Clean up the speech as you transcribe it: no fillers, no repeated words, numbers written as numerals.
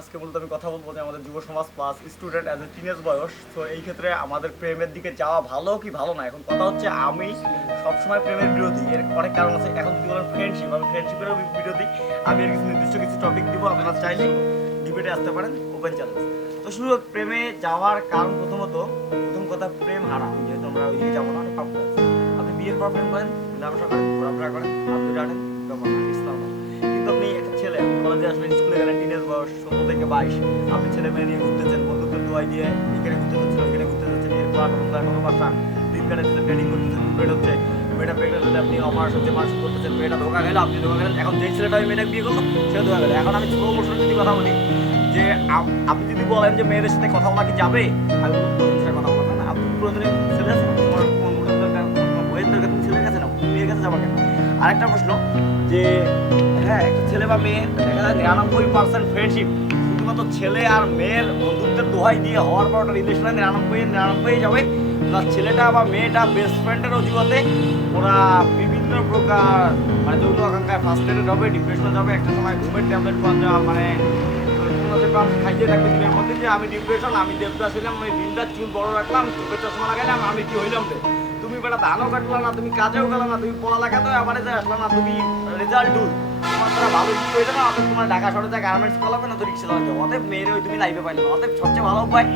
আজকে মূলত আমি কথা বলবো যে আমাদের যুব সমাজ plus student as a teenage বয়স, তো এই ক্ষেত্রে আমাদের প্রেমের দিকে যাওয়া ভালো কি ভালো না। এখন কথা হচ্ছে আমি সবসময় প্রেমের বিরোধী, এর অনেক কারণ আছে। এখন যদি বলেন ফ্রেন্ডশিপ, আমি ফ্রেন্ডশিপের বিরোধী। আমি এর কিছু নির্দিষ্ট কিছু টপিক দিব, আপনারা চাইলে ডিবেটে আসতে পারেন, ওপেন চ্যালেঞ্জ। তো শুরু প্রেমে যাওয়ার কারণ প্রথম কথা প্রেম হারাম, যেহেতু আমরা ওইদিকে যাবো না, অনেক পাপ আছে। আপনি বিয়ের পর প্রেম করেন, মেলামেশা করেন, ঘোরাফেরা করেন, হাত ধরে হাঁটেন, ব্যাপার না, ইসলাম না। কিন্তু আপনি একটা ছেলে কলেজে আসবেন, স্কুলে গেলেন, টিনেজ বয়স 16 থেকে 22, আপনি ছেলে মেয়ে নিয়ে ঘুরতেছেন, বন্ধুদের দোয়াই দিয়ে এখানে ঘুরতে যাচ্ছেন, ওইখানে ঘুরতে যাচ্ছেন, এরপর কোনো বাসা দিন কাটাচ্ছেন, ডেটিং করতেছেন, প্রেড হচ্ছে, মেয়েটা প্রেগনেন্ট হলে আপনি অমার্স হচ্ছে, মার্চ করতেছেন, মেয়েটা ধোকা গেলে আপনি ধোকা গেলেন। এখন যেই ছেলেটা ওই মেয়েটাকে বিয়ে করলো সে ধোকা গেলে। এখন আমি স্লো মোশনে যদি কথা বলি যে আপনি যদি বলেন যে মেয়েদের সাথে কথা বলা কি যাবে, আমি বলবো সাথে কথা বলবো না। আপনি প্রয়োজনে ছেলে আছে, তোমার বইয়ের দরকার, তুমি ছেলের কাছে নাও, মেয়ের কাছে যাবা কেন? আরেকটা প্রশ্ন যে হ্যাঁ, একটা ছেলে বা মেয়ে দেখা যায় 99% ফ্রেন্ডশিপ শুধুমাত্র ছেলে আর মেয়ের বন্ধুত্বের দোহাই দিয়ে হওয়ার পর একটা রিলেশনে 99 যাবে। প্লাস ছেলেটা বা মেয়েটা বেস্ট ফ্রেন্ডের অজুহাতে ওরা বিভিন্ন প্রকার মানে যৌন আকাঙ্ক্ষায় ফার্স্টেডেড হবে, ডিপ্রেশনে যাবে, একটা সময় ঘুমের ট্যাবলেট পাওয়া যাওয়া মানে খাইতে থাকবে দিনের মধ্যে যে আমি ডিপ্রেশন, আমি দেবদাস হইলাম, আমি দিনটা চুল বড় রাখলাম, চোখের চশমা লাগাইলাম, আমি কি হইলাম রে? তুমি বেটা ধানও কাটলা না, তুমি কাজেও গেল না, তুমি পড়ালেখাতেও আবারে যায় আসলো না, তুমি রেজাল্ট ডুল, তোমার তারা ভালো কিছু হইলো না, অতএব তোমার ঢাকা শহরে যায় গার্মেন্টস কলাবে না, তো রিক্সা চালাতে, অতএব মেয়েরে ওই তুমি লাইফে পাইলে না। অতএব সবচেয়ে ভালো উপায়